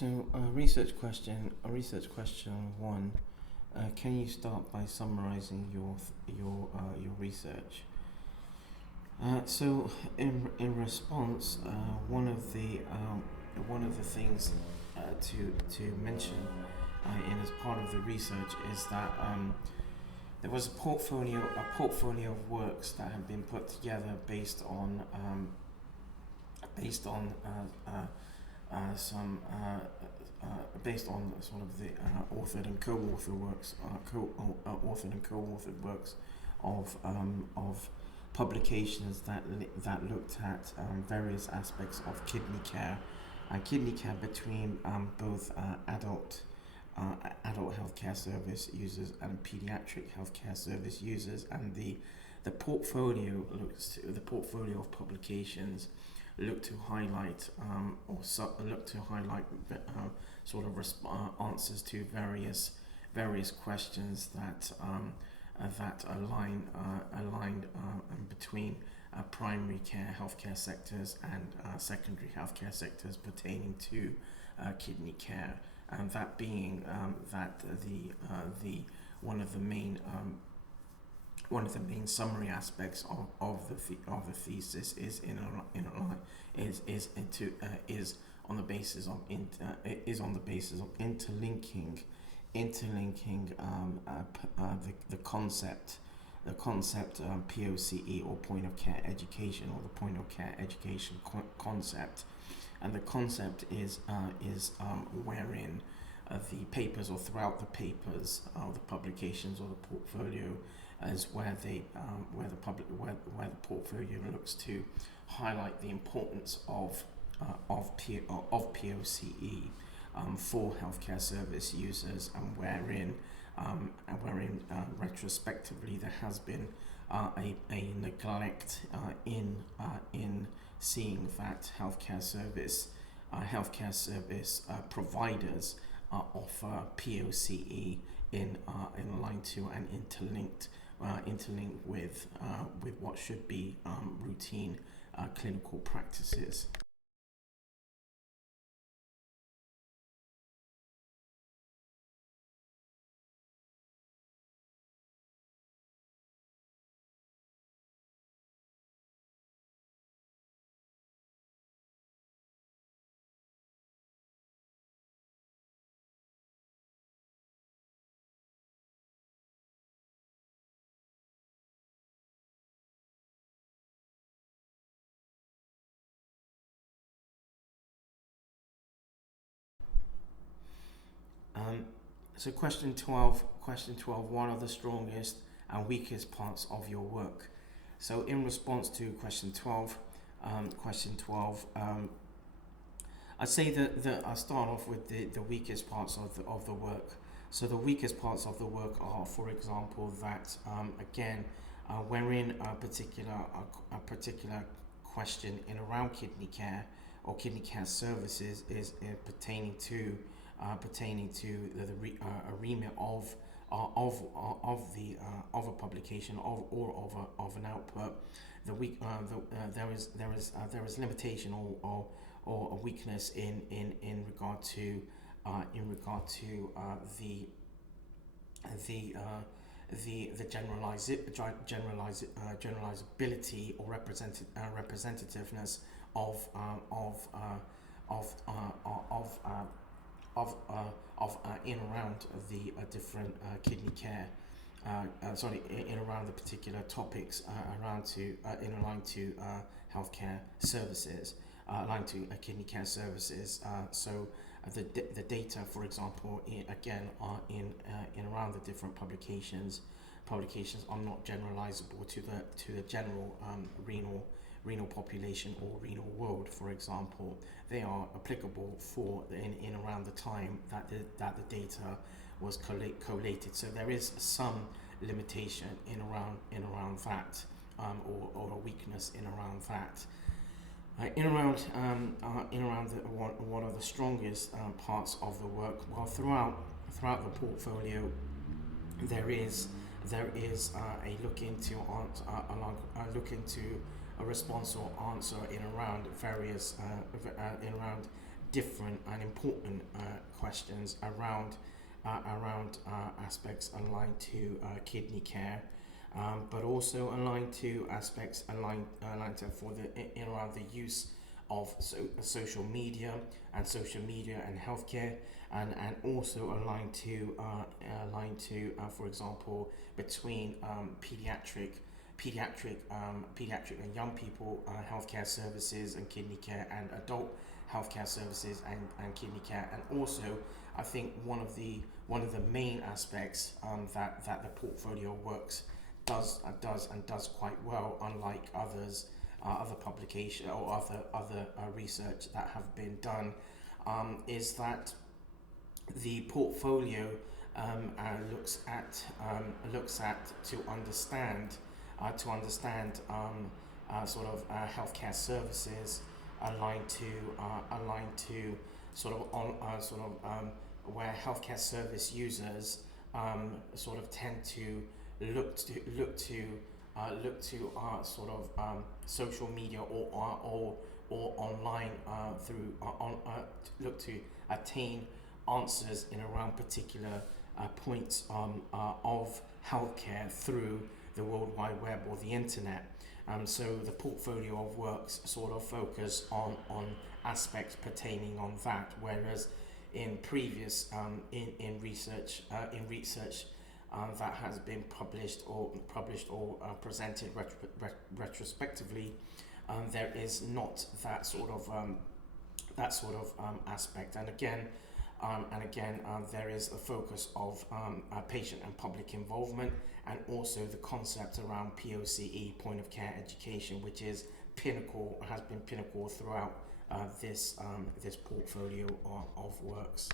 So, a research question one. Can you start by summarizing your research? In response, one of the things to mention in as part of the research is that there was a portfolio of works that had been put together based on sort of the authored and co-authored works, of publications that looked at various aspects of kidney care, between both adult healthcare service users and pediatric healthcare service users, and the portfolio of publications look to highlight answers to various questions that aligned between primary care healthcare sectors and secondary healthcare sectors pertaining to kidney care, and that being that the one of the main summary aspects of the thesis is on the basis of interlinking the concept POCE, or point of care education, or the point of care education concept, and the concept is wherein the papers, or throughout the papers, the publications, or the portfolio, is where the portfolio looks to highlight the importance of POCE for healthcare service users, and wherein retrospectively there has been a neglect in seeing that healthcare service providers offer POCE in line to and interlinked with what should be routine clinical practices. So question 12, what are the strongest and weakest parts of your work? So in response to question 12, I'd say that I'll start off with the weakest parts of the work. So the weakest parts of the work are, for example, that wherein a particular question in around kidney care or kidney care services is pertaining to a remit of a publication of an output. There is limitation or a weakness in regard to the generalizability or representativeness of in around the different kidney care, in around the particular topics in aligned to healthcare services, aligned to kidney care services. The data, for example, are in around the different publications are not generalizable to the general renal population or renal world. For example, they are applicable for in around the time that the data was collated. So there is some limitation in around that, or a weakness in around that. What are the strongest parts of the work? Well, throughout the portfolio, there is a look into a response or answer in around various different and important questions around aspects aligned to kidney care, but also aligned to aspects aligned to for the in around the use of social media and healthcare, and also aligned to for example, between pediatric and young people healthcare services and kidney care, and adult healthcare services and kidney care. And also, I think one of the main aspects that the portfolio works does quite well, unlike other publication or other research that have been done, is that the portfolio looks at to understand sort of healthcare services aligned to sort of where healthcare service users sort of tend to look to sort of social media or online through look to attain answers in around particular points of healthcare through the World Wide Web or the internet. So the portfolio of works sort of focus on aspects pertaining on that, whereas in previous in research that has been published or presented retrospectively, there is not that sort of aspect. And again, there is a focus of patient and public involvement, and also the concept around POCE, point of care education, which is has been pinnacle throughout this portfolio of works.